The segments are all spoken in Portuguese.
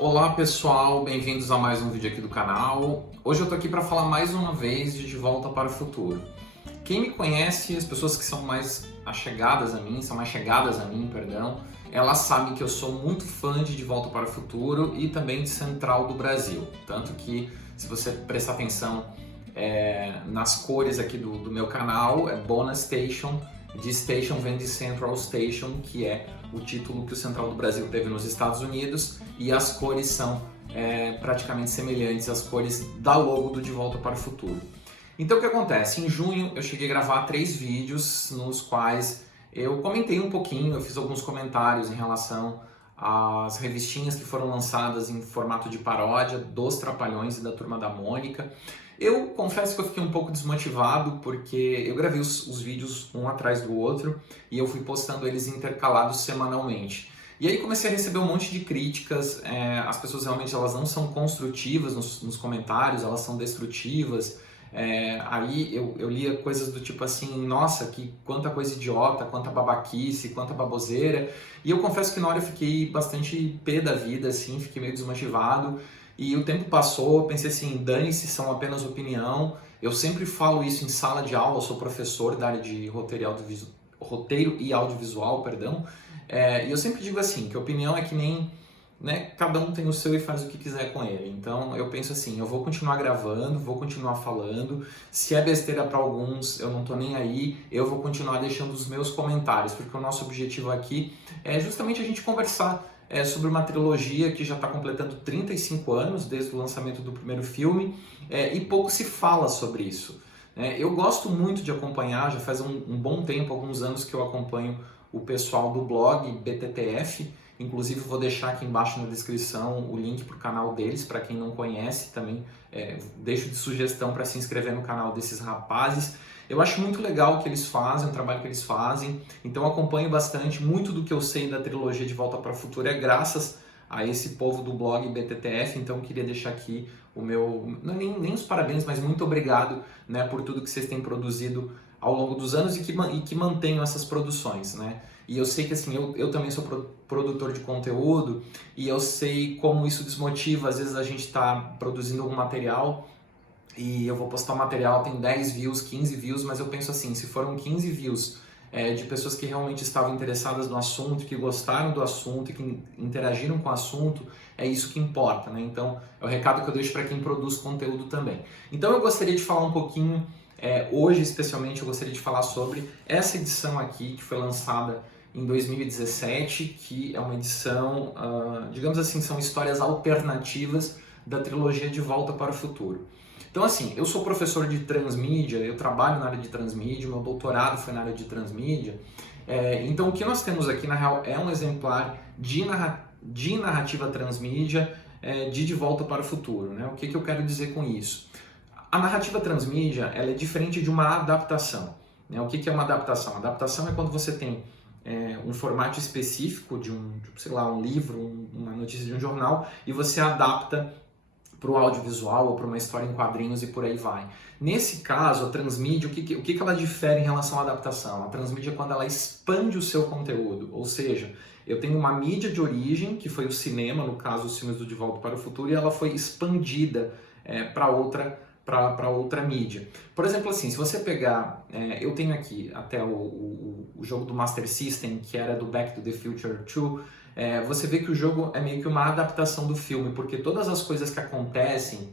Olá pessoal, bem-vindos a mais um vídeo aqui do canal. Hoje eu tô aqui para falar mais uma vez de Volta para o Futuro. Quem me conhece, as pessoas que são mais chegadas a mim, elas sabem que eu sou muito fã de Volta para o Futuro e também de Central do Brasil. Tanto que, se você prestar atenção nas cores aqui do meu canal, é Bona Station, de Station vem de Central Station, que é o título que o Central do Brasil teve nos Estados Unidos, e as cores são praticamente semelhantes às cores da logo do De Volta para o Futuro. Então o que acontece? Em junho eu cheguei a gravar 3 vídeos nos quais eu comentei um pouquinho, eu fiz alguns comentários em relação às revistinhas que foram lançadas em formato de paródia dos Trapalhões e da Turma da Mônica. Eu confesso que eu fiquei um pouco desmotivado porque eu gravei os vídeos um atrás do outro e eu fui postando eles intercalados semanalmente. E aí comecei a receber um monte de críticas, as pessoas realmente elas não são construtivas nos comentários, elas são destrutivas. Aí eu lia coisas do tipo assim, nossa, que quanta coisa idiota, quanta babaquice, quanta baboseira. E eu confesso que na hora eu fiquei bastante pé da vida, assim, fiquei meio desmotivado. E o tempo passou, eu pensei assim, dane-se, são apenas opinião. Eu sempre falo isso em sala de aula, eu sou professor da área de roteiro e audiovisual, perdão. E eu sempre digo assim, que opinião é que nem, né, cada um tem o seu e faz o que quiser com ele. Então eu penso assim, eu vou continuar gravando, vou continuar falando. Se é besteira para alguns, eu não tô nem aí, eu vou continuar deixando os meus comentários, porque o nosso objetivo aqui é justamente a gente conversar sobre uma trilogia que já está completando 35 anos desde o lançamento do primeiro filme, e pouco se fala sobre isso. Eu gosto muito de acompanhar, já faz um bom tempo, alguns anos que eu acompanho o pessoal do blog BTTF, inclusive vou deixar aqui embaixo na descrição o link para o canal deles, para quem não conhece também, deixo de sugestão para se inscrever no canal desses rapazes. Eu acho muito legal o que eles fazem, o trabalho que eles fazem, então eu acompanho bastante. Muito do que eu sei da trilogia De Volta para o Futuro é graças a esse povo do blog BTTF, então eu queria deixar aqui o meu, não é nem os parabéns, mas muito obrigado, né, por tudo que vocês têm produzido ao longo dos anos e que mantenham essas produções, né? E eu sei que assim, eu também sou produtor de conteúdo e eu sei como isso desmotiva, às vezes a gente está produzindo algum material e eu vou postar um material, tem 10 views, 15 views, mas eu penso assim, se foram 15 views de pessoas que realmente estavam interessadas no assunto, que gostaram do assunto e que interagiram com o assunto, é isso que importa, né? Então, é o recado que eu deixo para quem produz conteúdo também. Então, eu gostaria de falar um pouquinho, hoje especialmente, eu gostaria de falar sobre essa edição aqui, que foi lançada em 2017, que é uma edição, digamos assim, são histórias alternativas da trilogia De Volta para o Futuro. Então assim, eu sou professor de transmídia, eu trabalho na área de transmídia, meu doutorado foi na área de transmídia, então o que nós temos aqui na real é um exemplar de narrativa transmídia de Volta para o Futuro, né? O que eu quero dizer com isso? A narrativa transmídia ela é diferente de uma adaptação, né? O que é uma adaptação? A adaptação é quando você tem um formato específico de sei lá, um livro, uma notícia de um jornal, e você adapta para o audiovisual ou para uma história em quadrinhos e por aí vai. Nesse caso, a transmídia, o que ela difere em relação à adaptação? A transmídia é quando ela expande o seu conteúdo, ou seja, eu tenho uma mídia de origem, que foi o cinema, no caso os filmes do De Volta para o Futuro, e ela foi expandida para outra mídia. Por exemplo, assim, se você pegar, eu tenho aqui até o jogo do Master System, que era do Back to the Future 2, você vê que o jogo é meio que uma adaptação do filme, porque todas as coisas que acontecem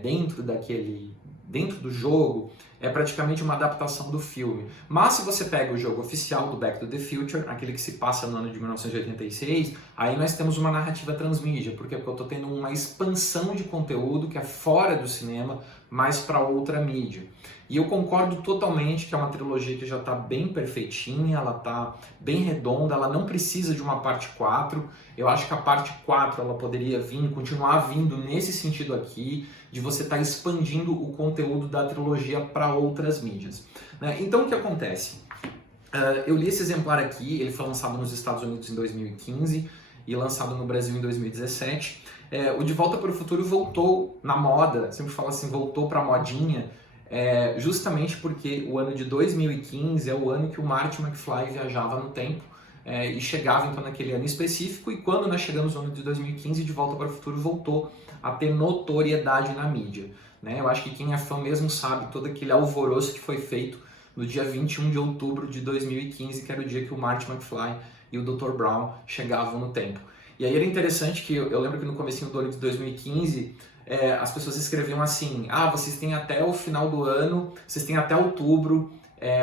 dentro do jogo é praticamente uma adaptação do filme. Mas se você pega o jogo oficial do Back to the Future, aquele que se passa no ano de 1986, aí nós temos uma narrativa transmídia, porque eu estou tendo uma expansão de conteúdo que é fora do cinema, mas para outra mídia. E eu concordo totalmente que é uma trilogia que já está bem perfeitinha, ela está bem redonda, ela não precisa de uma parte 4. Eu acho que a parte 4 ela poderia continuar vindo nesse sentido aqui, de você estar expandindo o conteúdo da trilogia para outras mídias, né? Então o que acontece? Eu li esse exemplar aqui, ele foi lançado nos Estados Unidos em 2015 e lançado no Brasil em 2017. O De Volta para o Futuro voltou na moda, sempre falo assim, voltou para a modinha, justamente porque o ano de 2015 é o ano que o Marty McFly viajava no tempo e chegava então naquele ano específico, e quando nós chegamos no ano de 2015, De Volta para o Futuro voltou a ter notoriedade na mídia, né? Eu acho que quem é fã mesmo sabe todo aquele alvoroço que foi feito no dia 21 de outubro de 2015, que era o dia que o Marty McFly e o Dr. Brown chegavam no tempo. E aí era interessante que eu lembro que no comecinho do ano de 2015, as pessoas escreviam assim: vocês têm até o final do ano, vocês têm até outubro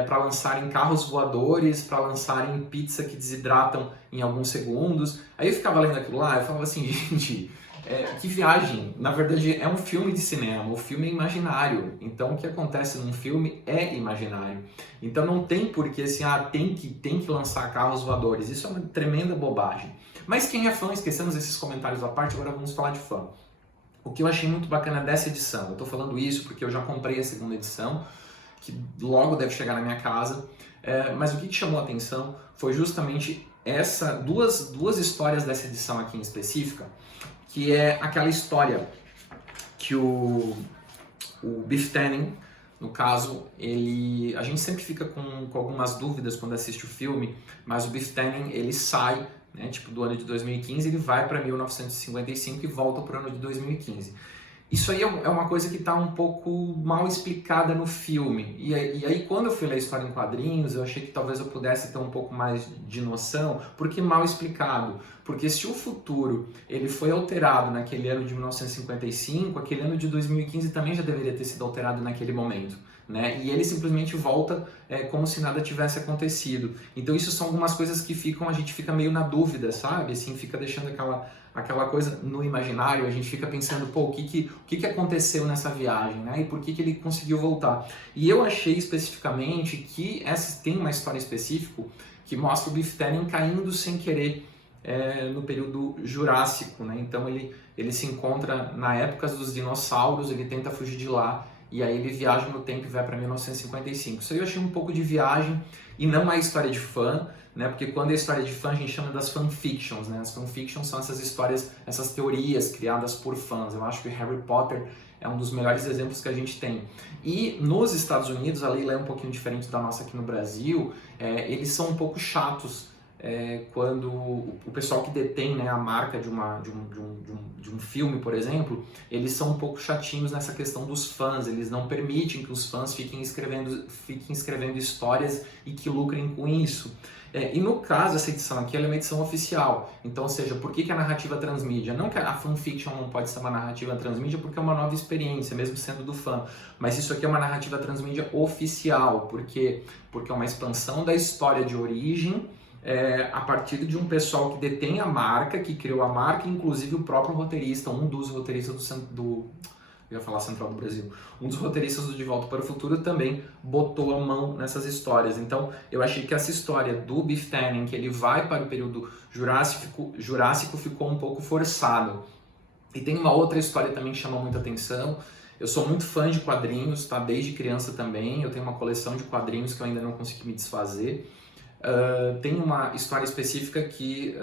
para lançarem carros voadores, para lançarem pizza que desidratam em alguns segundos. Aí eu ficava lendo aquilo lá, eu falava assim, gente, que viagem. Na verdade é um filme de cinema, o filme é imaginário, então o que acontece num filme é imaginário. Então não tem porquê assim, tem que lançar carros voadores, isso é uma tremenda bobagem. Mas quem é fã, esquecemos esses comentários à parte, agora vamos falar de fã. O que eu achei muito bacana dessa edição, eu tô falando isso porque eu já comprei a segunda edição, que logo deve chegar na minha casa, mas o que chamou a atenção foi justamente duas histórias dessa edição aqui em específica, que é aquela história que o Biff Tannen, no caso, a gente sempre fica com algumas dúvidas quando assiste o filme, mas o Biff Tannen, ele sai, né, tipo do ano de 2015, ele vai para 1955 e volta para o ano de 2015. Isso aí é uma coisa que está um pouco mal explicada no filme. E aí, quando eu fui ler a história em quadrinhos, eu achei que talvez eu pudesse ter um pouco mais de noção. Por que mal explicado? Porque se o futuro ele foi alterado naquele ano de 1955, aquele ano de 2015 também já deveria ter sido alterado naquele momento, né? E ele simplesmente volta como se nada tivesse acontecido. Então isso são algumas coisas que a gente fica meio na dúvida, sabe? Assim, fica deixando aquela coisa no imaginário, a gente fica pensando, o que aconteceu nessa viagem, né? E por que ele conseguiu voltar? E eu achei especificamente que tem uma história específica que mostra o Biff Tannen caindo sem querer no período Jurássico, né? Então ele se encontra na época dos dinossauros, ele tenta fugir de lá, e aí ele viaja no tempo e vai para 1955. Isso aí eu achei um pouco de viagem e não uma história de fã, né? Porque quando é história de fã a gente chama das fanfictions, né? As fanfictions são essas histórias, essas teorias criadas por fãs. Eu acho que Harry Potter é um dos melhores exemplos que a gente tem. E nos Estados Unidos, a lei é um pouquinho diferente da nossa aqui no Brasil, eles são um pouco chatos quando o pessoal que detém, né, a marca de um filme, por exemplo, eles são um pouco chatinhos nessa questão dos fãs, eles não permitem que os fãs fiquem escrevendo histórias e que lucrem com isso. E no caso, essa edição aqui ela é uma edição oficial, então, ou seja, por que a narrativa transmídia? Não que a fanfiction não pode ser uma narrativa transmídia porque é uma nova experiência, mesmo sendo do fã, mas isso aqui é uma narrativa transmídia oficial, porque é uma expansão da história de origem, a partir de um pessoal que detém a marca, que criou a marca, inclusive o próprio roteirista, um dos roteiristas eu ia falar Central do Brasil, um dos roteiristas do De Volta para o Futuro também botou a mão nessas histórias. Então eu achei que essa história do Biff Tannen, que ele vai para o período Jurássico ficou um pouco forçado. E tem uma outra história também que chama muita atenção. Eu sou muito fã de quadrinhos, tá? Desde criança também, eu tenho uma coleção de quadrinhos que eu ainda não consegui me desfazer. Tem uma história específica que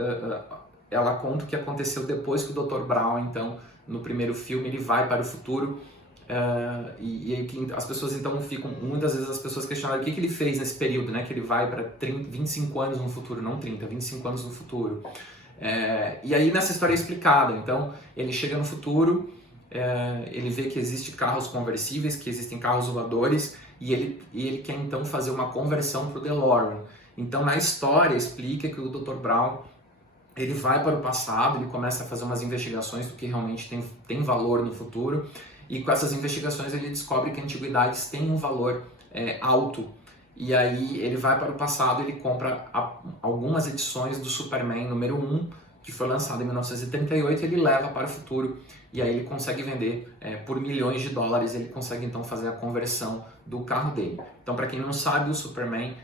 ela conta o que aconteceu depois que o Dr. Brown, então, no primeiro filme, ele vai para o futuro, e aí as pessoas então ficam, muitas vezes as pessoas questionam o que ele fez nesse período, né, que ele vai para 25 anos no futuro, não 30, 25 anos no futuro. E aí nessa história é explicado, então ele chega no futuro, ele vê que existem carros conversíveis, que existem carros voadores, e ele quer então fazer uma conversão para o DeLorean. Então na história explica que o Dr. Brown ele vai para o passado, ele começa a fazer umas investigações do que realmente tem valor no futuro, e com essas investigações ele descobre que antiguidades têm um valor alto. E aí ele vai para o passado e ele compra algumas edições do Superman número 1, que foi lançado em 1938, e ele leva para o futuro, e aí ele consegue vender por milhões de dólares, ele consegue então fazer a conversão do carro dele. Então, para quem não sabe, o Superman,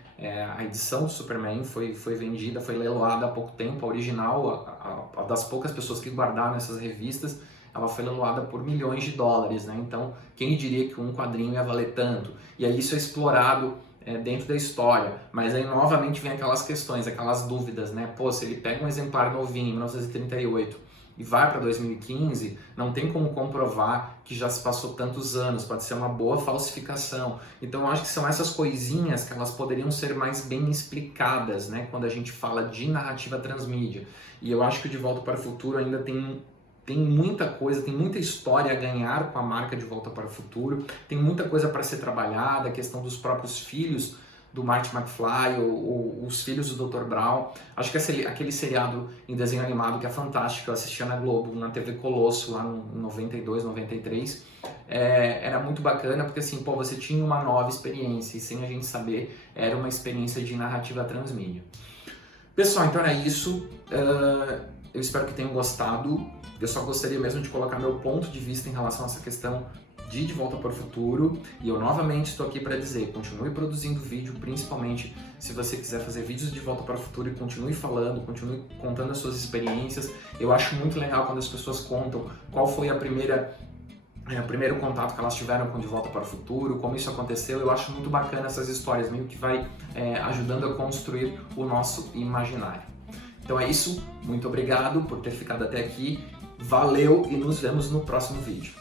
a edição do Superman foi vendida, foi leiloada há pouco tempo, a original, a das poucas pessoas que guardaram essas revistas, ela foi leiloada por milhões de dólares, né? Então, quem diria que um quadrinho ia valer tanto? E aí isso é explorado dentro da história, mas aí novamente vem aquelas questões, aquelas dúvidas, né? Pô, se ele pega um exemplar novinho, em 1938, e vai para 2015, não tem como comprovar que já se passou tantos anos, pode ser uma boa falsificação. Então eu acho que são essas coisinhas que elas poderiam ser mais bem explicadas, né, quando a gente fala de narrativa transmídia. E eu acho que o De Volta para o Futuro ainda tem muita coisa, tem muita história a ganhar com a marca De Volta para o Futuro, tem muita coisa para ser trabalhada, a questão dos próprios filhos do Marty McFly, ou os filhos do Dr. Brown. Acho que aquele seriado em desenho animado que é fantástico, eu assistia na Globo, na TV Colosso, lá no 92, 93, era muito bacana, porque assim, pô, você tinha uma nova experiência, e sem a gente saber, era uma experiência de narrativa transmídia. Pessoal, então era isso. Eu espero que tenham gostado. Eu só gostaria mesmo de colocar meu ponto de vista em relação a essa questão de Volta para o Futuro, e eu novamente estou aqui para dizer, continue produzindo vídeo, principalmente se você quiser fazer vídeos de Volta para o Futuro, e continue falando, continue contando as suas experiências. Eu acho muito legal quando as pessoas contam qual foi o primeiro contato que elas tiveram com De Volta para o Futuro, como isso aconteceu. Eu acho muito bacana essas histórias, meio que vai ajudando a construir o nosso imaginário. Então é isso, muito obrigado por ter ficado até aqui, valeu e nos vemos no próximo vídeo.